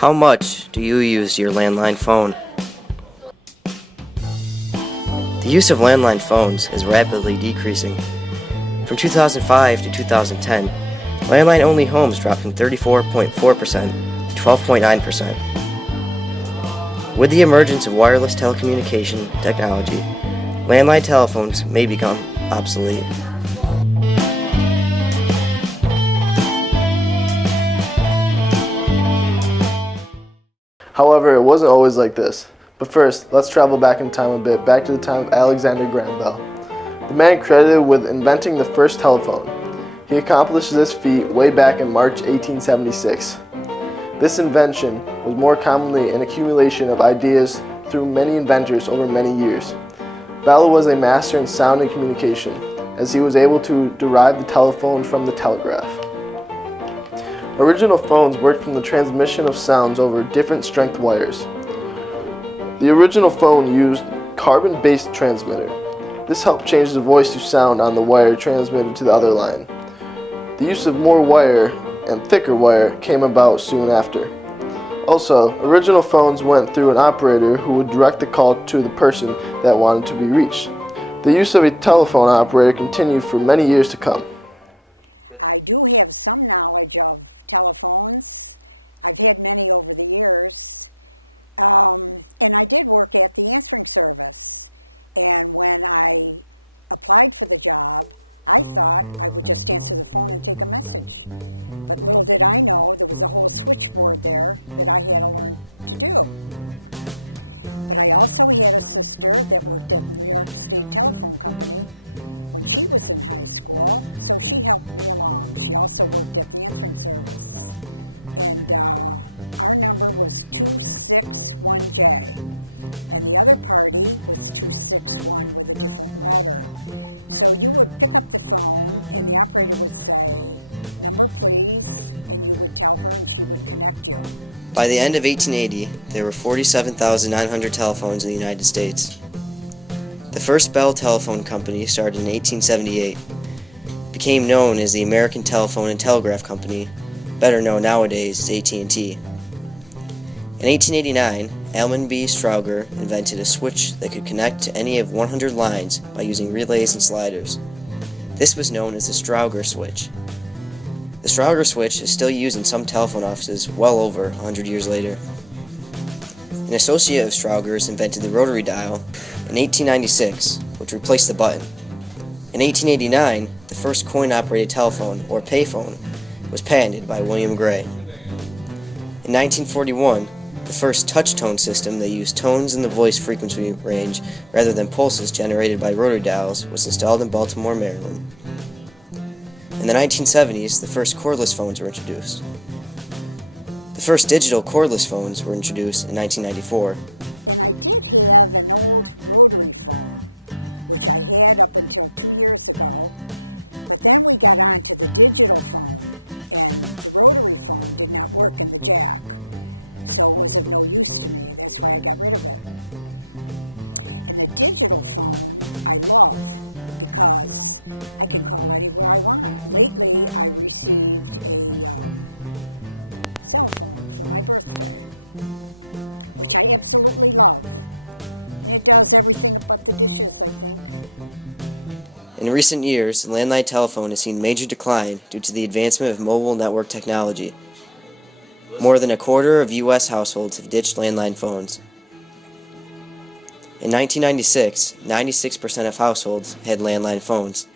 How much do you use your landline phone? The use of landline phones is rapidly decreasing. From 2005 to 2010, landline-only homes dropped from 34.4% to 12.9%. With the emergence of wireless telecommunication technology, landline telephones may become obsolete. However, it wasn't always like this. But first, let's travel back in time a bit, back to the time of Alexander Graham Bell, the man credited with inventing the first telephone. He accomplished this feat way back in March 1876. This invention was more commonly an accumulation of ideas through many inventors over many years. Bell was a master in sound and communication, as he was able to derive the telephone from the telegraph. Original phones worked from the transmission of sounds over different strength wires. The original phone used carbon-based transmitter. This helped change the voice to sound on the wire transmitted to the other line. The use of more wire and thicker wire came about soon after. Also, original phones went through an operator who would direct the call to the person that wanted to be reached. The use of a telephone operator continued for many years to come. By the end of 1880, there were 47,900 telephones in the United States. The first Bell Telephone Company, started in 1878, became known as the American Telephone and Telegraph Company, better known nowadays as AT&T. In 1889, Almon B. Strowger invented a switch that could connect to any of 100 lines by using relays and sliders. This was known as the Strowger switch. The Strowger switch is still used in some telephone offices well over 100 years later. An associate of Strowger's invented the rotary dial in 1896, which replaced the button. In 1889, the first coin-operated telephone, or payphone, was patented by William Gray. In 1941, the first touch-tone system that used tones in the voice frequency range rather than pulses generated by rotary dials was installed in Baltimore, Maryland. In the 1970s, the first cordless phones were introduced. The first digital cordless phones were introduced in 1994. In recent years, the landline telephone has seen major decline due to the advancement of mobile network technology. More than a quarter of U.S. households have ditched landline phones. In 1996, 96% of households had landline phones.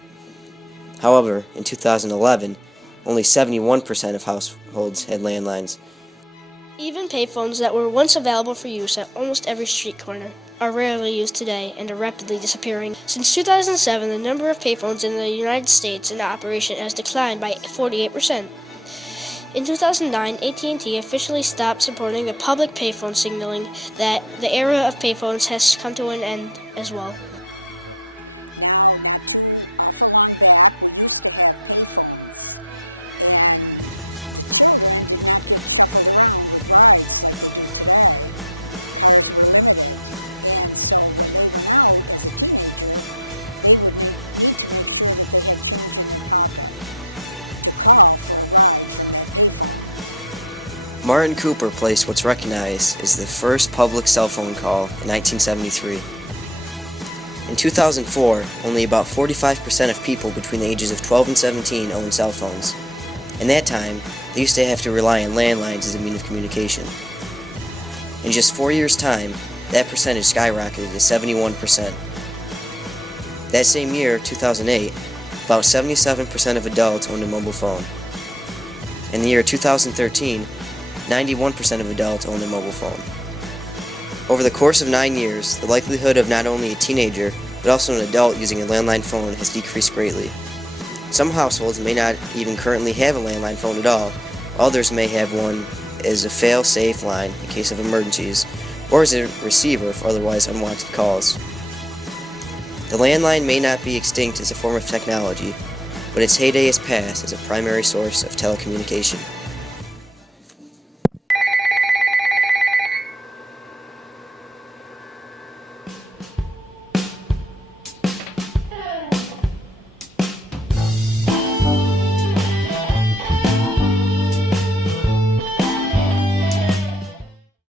However, in 2011, only 71% of households had landlines. Even payphones that were once available for use at almost every street corner are rarely used today and are rapidly disappearing. Since 2007, the number of payphones in the United States in operation has declined by 48%. In 2009, AT&T officially stopped supporting the public payphone, signaling that the era of payphones has come to an end as well. Martin Cooper placed what's recognized as the first public cell phone call in 1973. In 2004, only about 45% of people between the ages of 12 and 17 owned cell phones. In that time, they used to have to rely on landlines as a means of communication. In just 4 years' time, that percentage skyrocketed to 71%. That same year, 2008, about 77% of adults owned a mobile phone. In the year 2013, 91% of adults owned a mobile phone. Over the course of 9 years, the likelihood of not only a teenager, but also an adult using a landline phone has decreased greatly. Some households may not even currently have a landline phone at all. Others may have one as a fail-safe line in case of emergencies, or as a receiver for otherwise unwanted calls. The landline may not be extinct as a form of technology, but its heyday is past as a primary source of telecommunication.